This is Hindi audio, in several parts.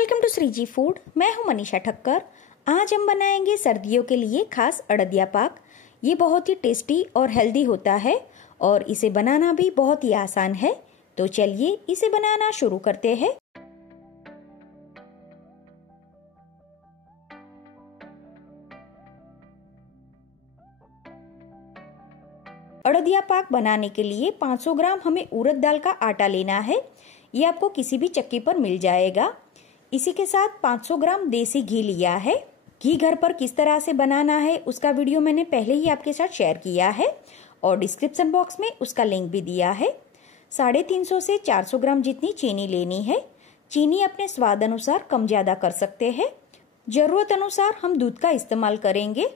Welcome to Shriji food. मैं हूं मनीषा ठक्कर। आज हम बनाएंगे सर्दियों के लिए खास अड़दिया पाक। ये बहुत ही टेस्टी और हेल्दी होता है और इसे बनाना भी बहुत ही आसान है। तो चलिए इसे बनाना शुरू करते हैं। अड़दिया पाक बनाने के लिए 500 ग्राम हमें उड़द दाल का आटा लेना है। ये आपको किसी भी चक्की पर मिल जाएगा। इसी के साथ 500 ग्राम देसी घी लिया है। घी घर पर किस तरह से बनाना है उसका वीडियो मैंने पहले ही आपके साथ शेयर किया है और डिस्क्रिप्शन बॉक्स में उसका लिंक भी दिया है। 350 से 400 ग्राम जितनी चीनी लेनी है। चीनी अपने स्वाद अनुसार कम ज्यादा कर सकते हैं। जरूरत अनुसार हम दूध का इस्तेमाल करेंगे।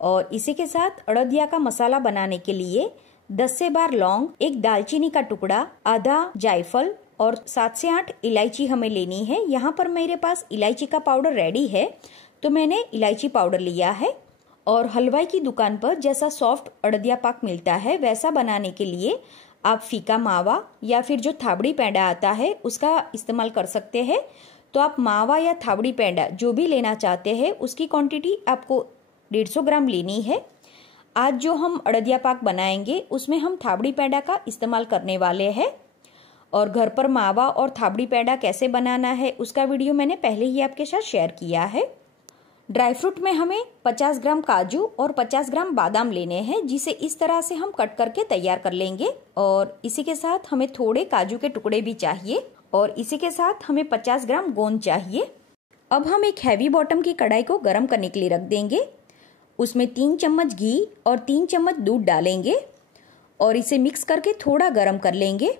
और इसी के साथ अड़दिया का मसाला बनाने के लिए 10 से 12 लौंग, एक दालचीनी का टुकड़ा, आधा जायफल और 7 से 8 इलायची हमें लेनी है। यहाँ पर मेरे पास इलायची का पाउडर रेडी है तो मैंने इलायची पाउडर लिया है। और हलवाई की दुकान पर जैसा सॉफ्ट अड़दिया पाक मिलता है वैसा बनाने के लिए आप फीका मावा या फिर जो थाबड़ी पैंडा आता है उसका इस्तेमाल कर सकते हैं। तो आप मावा या थाबड़ी पैंडा जो भी लेना चाहते हैं उसकी क्वांटिटी आपको 150 ग्राम लेनी है। आज जो हम अड़दिया पाक बनाएंगे उसमें हम थाबड़ी पैंडा का इस्तेमाल करने वाले हैं। और घर पर मावा और थाबड़ी पैंडा कैसे बनाना है उसका वीडियो मैंने पहले ही आपके साथ शेयर किया है। ड्राई फ्रूट में हमें 50 ग्राम काजू और 50 ग्राम बादाम लेने हैं, जिसे इस तरह से हम कट करके तैयार कर लेंगे। और इसी के साथ हमें थोड़े काजू के टुकड़े भी चाहिए और इसी के साथ हमें 50 ग्राम गोंद चाहिए। अब हम एक हैवी बॉटम की कढ़ाई को गर्म करने के लिए रख देंगे। उसमें 3 चम्मच घी और 3 चम्मच दूध डालेंगे और इसे मिक्स करके थोड़ा गर्म कर लेंगे।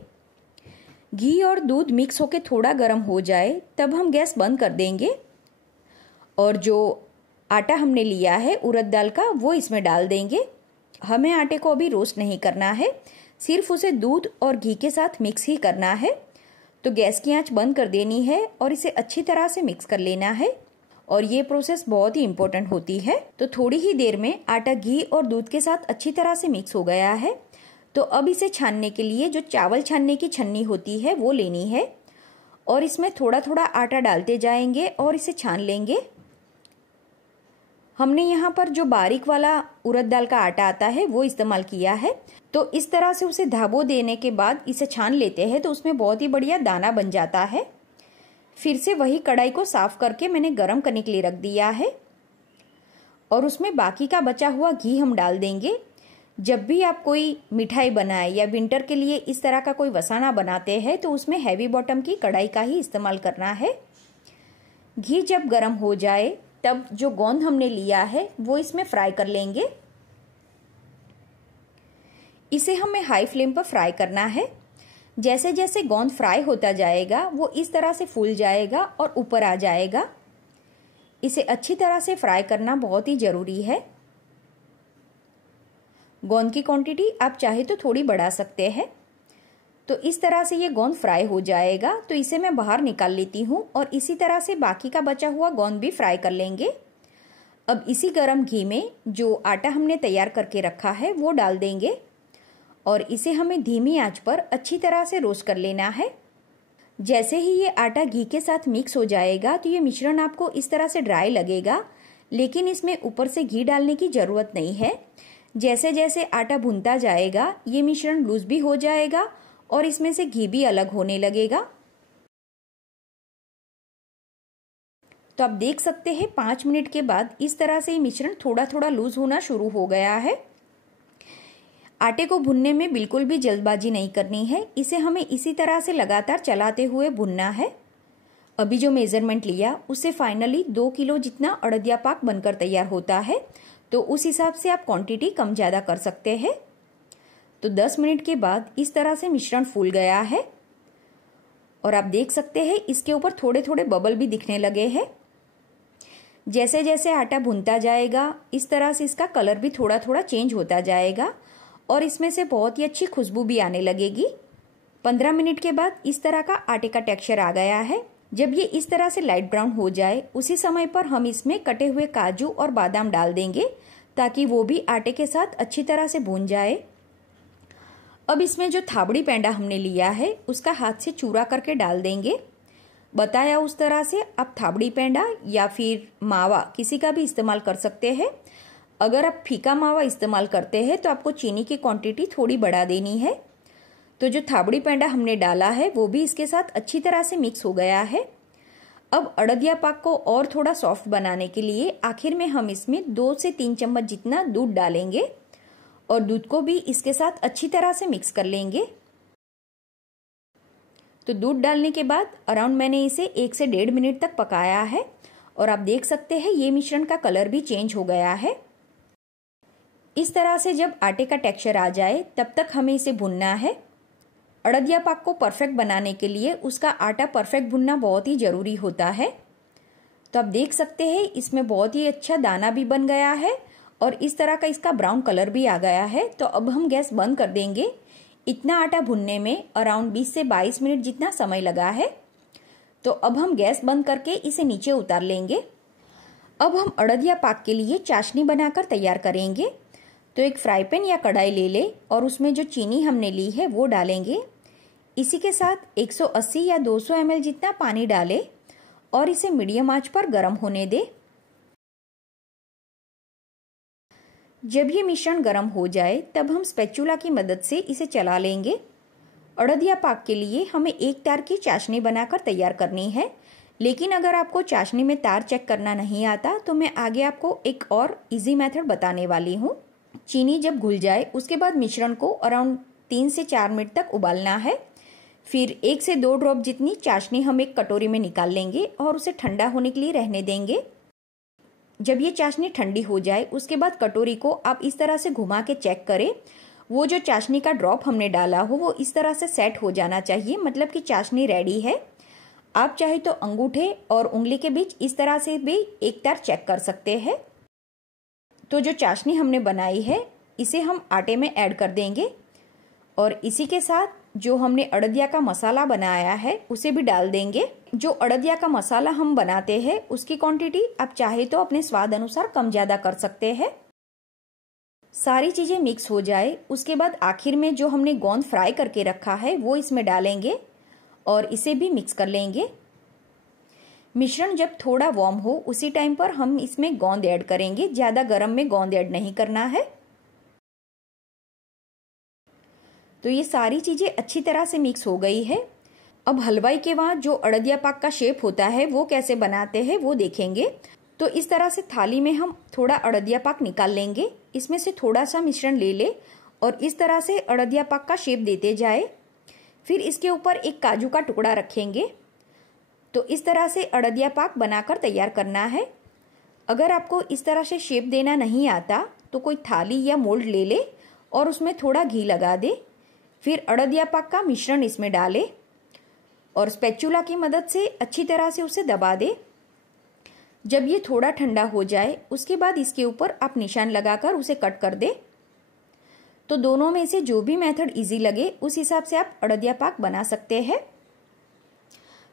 घी और दूध मिक्स होके थोड़ा गर्म हो जाए तब हम गैस बंद कर देंगे और जो आटा हमने लिया है उड़द दाल का वो इसमें डाल देंगे। हमें आटे को अभी रोस्ट नहीं करना है, सिर्फ उसे दूध और घी के साथ मिक्स ही करना है। तो गैस की आंच बंद कर देनी है और इसे अच्छी तरह से मिक्स कर लेना है। और ये प्रोसेस बहुत ही इम्पोर्टेंट होती है। तो थोड़ी ही देर में आटा घी और दूध के साथ अच्छी तरह से मिक्स हो गया है। तो अब इसे छानने के लिए जो चावल छानने की छन्नी होती है वो लेनी है और इसमें थोड़ा थोड़ा आटा डालते जाएंगे और इसे छान लेंगे। हमने यहाँ पर जो बारीक वाला उड़द दाल का आटा आता है वो इस्तेमाल किया है। तो इस तरह से उसे धाबो देने के बाद इसे छान लेते हैं तो उसमें बहुत ही बढ़िया दाना बन जाता है। फिर से वही कढ़ाई को साफ करके मैंने गरम करने के लिए रख दिया है और उसमें बाकी का बचा हुआ घी हम डाल देंगे। जब भी आप कोई मिठाई बनाए या विंटर के लिए इस तरह का कोई वसाना बनाते हैं तो उसमें हैवी बॉटम की कढ़ाई का ही इस्तेमाल करना है। घी जब गर्म हो जाए तब जो गोंद हमने लिया है वो इसमें फ्राई कर लेंगे। इसे हमें हाई फ्लेम पर फ्राई करना है। जैसे जैसे गोंद फ्राई होता जाएगा वो इस तरह से फूल जाएगा और ऊपर आ जाएगा। इसे अच्छी तरह से फ्राई करना बहुत ही जरूरी है। गोंद की क्वांटिटी आप चाहे तो थोड़ी बढ़ा सकते हैं। तो इस तरह से ये गोंद फ्राई हो जाएगा तो इसे मैं बाहर निकाल लेती हूँ और इसी तरह से बाकी का बचा हुआ गोंद भी फ्राई कर लेंगे। अब इसी गरम घी में जो आटा हमने तैयार करके रखा है वो डाल देंगे और इसे हमें धीमी आंच पर अच्छी तरह से रोस्ट कर लेना है। जैसे ही ये आटा घी के साथ मिक्स हो जाएगा तो ये मिश्रण आपको इस तरह से ड्राई लगेगा, लेकिन इसमें ऊपर से घी डालने की जरूरत नहीं है। जैसे जैसे आटा भुनता जाएगा ये मिश्रण लूज भी हो जाएगा और इसमें से घी भी अलग होने लगेगा। तो आप देख सकते हैं 5 मिनट के बाद इस तरह से ये मिश्रण थोड़ा थोड़ा लूज होना शुरू हो गया है। आटे को भुनने में बिल्कुल भी जल्दबाजी नहीं करनी है, इसे हमें इसी तरह से लगातार चलाते हुए भुनना है। अभी जो मेजरमेंट लिया उससे फाइनली 2 किलो जितना अड़दिया पाक बनकर तैयार होता है। तो उस हिसाब से आप क्वांटिटी कम ज्यादा कर सकते हैं। तो 10 मिनट के बाद इस तरह से मिश्रण फूल गया है और आप देख सकते हैं इसके ऊपर थोड़े थोड़े बबल भी दिखने लगे हैं। जैसे जैसे आटा भुनता जाएगा इस तरह से इसका कलर भी थोड़ा थोड़ा चेंज होता जाएगा और इसमें से बहुत ही अच्छी खुशबू भी आने लगेगी। 15 मिनट के बाद इस तरह का आटे का टेक्सचर आ गया है। जब ये इस तरह से लाइट ब्राउन हो जाए उसी समय पर हम इसमें कटे हुए काजू और बादाम डाल देंगे ताकि वो भी आटे के साथ अच्छी तरह से भून जाए। अब इसमें जो थाबड़ी पैंडा हमने लिया है उसका हाथ से चूरा करके डाल देंगे। बताया उस तरह से आप थाबड़ी पेंडा या फिर मावा किसी का भी इस्तेमाल कर सकते हैं। अगर आप फीका मावा इस्तेमाल करते हैं तो आपको चीनी की क्वांटिटी थोड़ी बढ़ा देनी है। तो जो थाबड़ी पेंडा हमने डाला है वो भी इसके साथ अच्छी तरह से मिक्स हो गया है। अब अड़दिया पाक को और थोड़ा सॉफ्ट बनाने के लिए आखिर में हम इसमें 2 से 3 चम्मच जितना दूध डालेंगे और दूध को भी इसके साथ अच्छी तरह से मिक्स कर लेंगे। तो दूध डालने के बाद अराउंड मैंने इसे 1 से 1.5 मिनट तक पकाया है और आप देख सकते हैं ये मिश्रण का कलर भी चेंज हो गया है। इस तरह से जब आटे का टेक्सचर आ जाए तब तक हमें इसे भुनना है। अड़दिया पाक को परफेक्ट बनाने के लिए उसका आटा परफेक्ट भुनना बहुत ही जरूरी होता है। तो आप देख सकते हैं इसमें बहुत ही अच्छा दाना भी बन गया है और इस तरह का इसका ब्राउन कलर भी आ गया है। तो अब हम गैस बंद कर देंगे। इतना आटा भुनने में अराउंड 20 से 22 मिनट जितना समय लगा है। तो अब हम गैस बंद करके इसे नीचे उतार लेंगे। अब हम अड़दिया पाक के लिए चाशनी बनाकर तैयार करेंगे। तो एक फ्राई पैन या कढ़ाई ले ले और उसमें जो चीनी हमने ली है वो डालेंगे। इसी के साथ 180 या 200 ml जितना पानी डालें और इसे मीडियम आंच पर गर्म होने दे। जब ये मिश्रण गर्म हो जाए तब हम स्पैचुला की मदद से इसे चला लेंगे। अड़दिया पाक के लिए हमें एक तार की चाशनी बनाकर तैयार करनी है, लेकिन अगर आपको चाशनी में तार चेक करना नहीं आता तो मैं आगे आपको एक और इजी मेथड बताने वाली हूँ। चीनी जब घुल जाए उसके बाद मिश्रण को अराउंड 3 से 4 मिनट तक उबालना है। फिर 1 से 2 ड्रॉप जितनी चाशनी हम एक कटोरी में निकाल लेंगे और उसे ठंडा होने के लिए रहने देंगे। जब ये चाशनी ठंडी हो जाए उसके बाद कटोरी को आप इस तरह से घुमा के चेक करें। वो जो चाशनी का ड्रॉप हमने डाला हो वो इस तरह से सेट हो जाना चाहिए, मतलब कि चाशनी रेडी है। आप चाहे तो अंगूठे और उंगली के बीच इस तरह से भी एक तार चेक कर सकते हैं। तो जो चाशनी हमने बनाई है इसे हम आटे में ऐड कर देंगे और इसी के साथ जो हमने अड़दिया का मसाला बनाया है उसे भी डाल देंगे। जो अड़दिया का मसाला हम बनाते हैं उसकी क्वांटिटी आप चाहे तो अपने स्वाद अनुसार कम ज्यादा कर सकते हैं। सारी चीजें मिक्स हो जाए उसके बाद आखिर में जो हमने गोंद फ्राई करके रखा है वो इसमें डालेंगे और इसे भी मिक्स कर लेंगे। मिश्रण जब थोड़ा वार्म हो उसी टाइम पर हम इसमें गोंद ऐड करेंगे। ज्यादा गर्म में गोंद ऐड नहीं करना है। तो ये सारी चीजें अच्छी तरह से मिक्स हो गई है। अब हलवाई के वहां जो अड़दिया पाक का शेप होता है वो कैसे बनाते हैं वो देखेंगे। तो इस तरह से थाली में हम थोड़ा अड़दिया पाक निकाल लेंगे। इसमें से थोड़ा सा मिश्रण ले ले और इस तरह से अड़दिया पाक का शेप देते जाए। फिर इसके ऊपर एक काजू का टुकड़ा रखेंगे। तो इस तरह से अड़दिया पाक बनाकर तैयार करना है। अगर आपको इस तरह से शेप देना नहीं आता तो कोई थाली या मोल्ड ले ले और उसमें थोड़ा घी लगा दे। फिर अड़दिया पाक का मिश्रण इसमें डाले और स्पैचुला की मदद से अच्छी तरह से उसे दबा दे। जब ये थोड़ा ठंडा हो जाए उसके बाद इसके ऊपर आप निशान लगाकर उसे कट कर दे। तो दोनों में से जो भी मेथड इजी लगे उस हिसाब से आप अड़दिया पाक बना सकते हैं।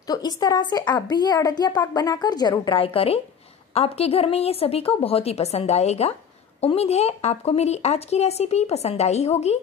तो इस तरह से आप भी ये अड़दिया पाक बनाकर जरूर ट्राई करें। आपके घर में ये सभी को बहुत ही पसंद आएगा। उम्मीद है आपको मेरी आज की रेसिपी पसंद आई होगी।